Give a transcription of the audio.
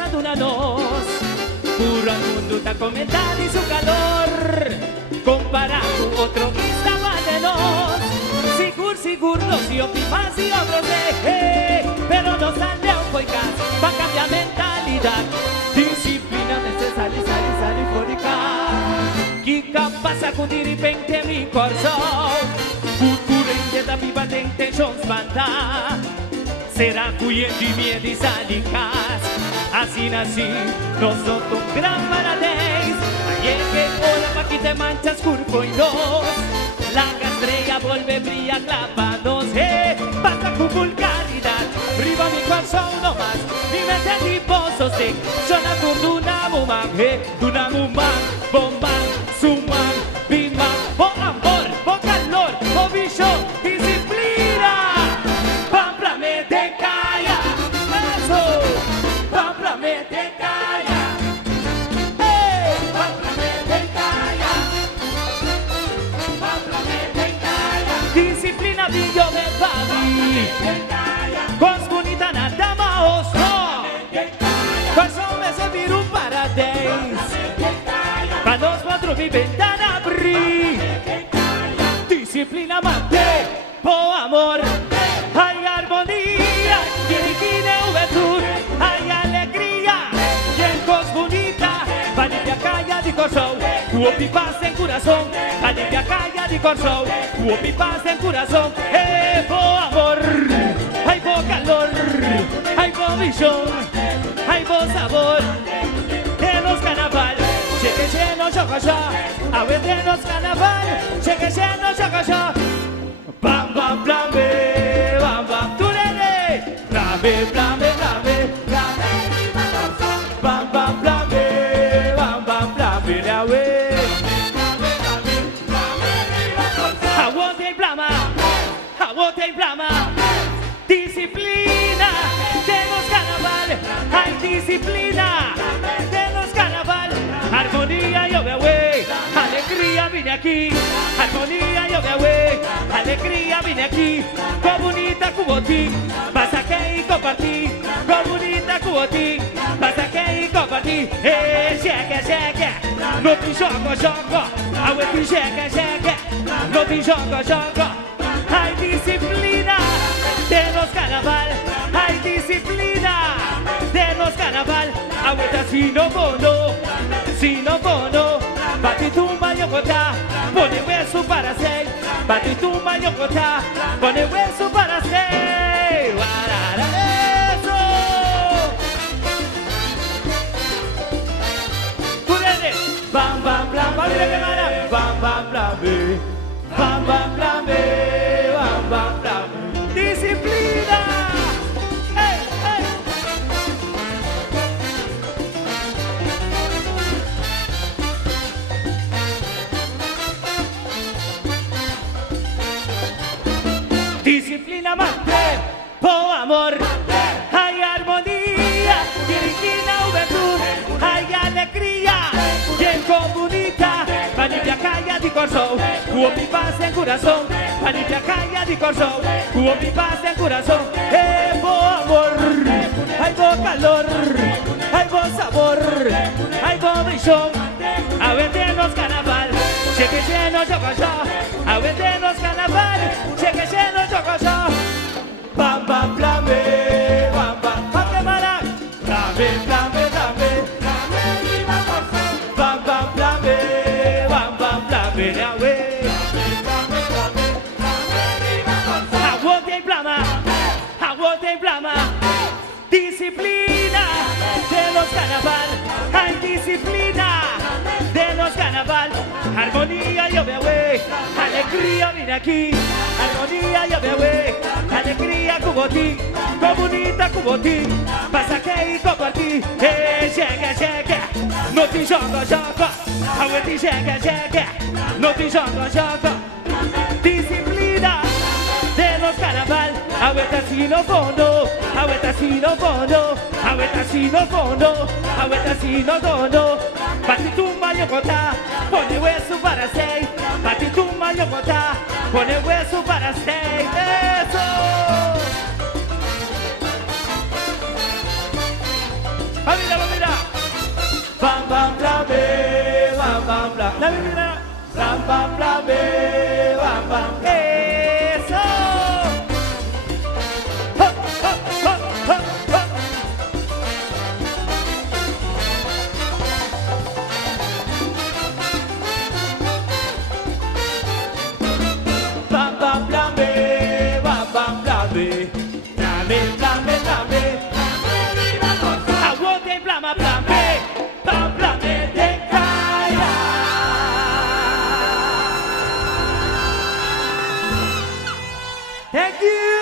pasando una noz. Puro al mundo está comentando y su calor. Comparado otro que estaba de nos. Sigur, los y más y otros pero no sale un poicas para cambiar mentalidad. Disciplina necesaria, sale fórica. Que capaz sacudir y pente mi corazón. Cultura inquieta, viva de intentions banda. Será cuyendo y miedo y salicas. Así nací, nosotros gran paradés. Ayer que hola pa' que te manchas curvo y dos. La estrella vuelve brilla clavados, basta con vulgaridad. Riva mi corazón no más, mi mente tipo sostek. Suena tu dunamumang, bombang, sumang, bimang. Bo amor, bo calor, bo visión, disciplina. Pámplame de calla, eso. Pámplame de calla. Disciplina brillo de babi. Cos bonita nada más no. Corazón me servir un paradise. Pa' dos cuatro mi ventana abrir. Disciplina mate, po amor. Hay armonía, tiene juventud. Hay alegría, y en cos bonita. Vanilla calla di corazón, uopi paz en corazón. Vanilla calla di corazón, uopi paz en corazón. Po amor, hay po calor, hay po visión, hay po sabor. De los carnaval, cheque lleno chocosha, a ver de los carnaval, cheque lleno chocosha. Bam bam blame, bam bam turere, blame blame blame blame. Bam bam blame, bam bam blame la we. Aguante blama, disciplina de los carnaval, hay disciplina de los carnaval. Armonía yo me voy, alegría vine aquí, armonía yo me voy, alegría vine aquí. Comunita cuboti, pasa que y compartí, comunita cuboti, pasa que y compartí. Shake, no te choco, aguante shake, no te choco. Hay disciplina de los carnaval, hay disciplina de los carnaval. Agüita si no bono, batitumba yocota, pone hueso para seis. Batitumba yocota, pone hueso para seis. Eso. Purede, bam bam blam, mira que mara, bam bam blam, bam bam blam. Disciplina. Hey, hey. Disciplina mate, po amor, hay armonía, dirigida juventud, hay alegría, y en comunidad, vanilla calla di corazón, uopi paz en corazón, vanilla calla di corazón, uopi paz en corazón. Po amor, hay po calor, hay po sabor, hay po visión, a vendernos carnaval, cheque lleno chocosha, a vendernos carnaval, cheque lleno chocosha. Bam bam blame, bam bam bam blame, blame blame, bam bam blame, bam bam blame la we. Aguante blama, disciplina de los carnaval, hay disciplina de los carnaval. Armonía yo me voy, alegría vine aquí, armonía yo me voy, alegría cuboti, comunita cuboti, pasa que y compartí. Cheque, no te choco, aguante cheque, no te choco. Disciplina de los carnaval, agüeta si no fondo, agüeta si no fondo, agüeta si no fondo, agüeta si no fondo. Batitumba yocota, pone hueso para seis. Batitumba yocota, pone hueso para seis. Eso. bam bam bam bam bam. La vida. Bam bam bam bam bam. Eso. Ha, ha, ha, ha, ha. Bam bam bam bam bam bam. Blame, blame, blame. Aguante, blama, blame. Bam blame de caia. Thank you.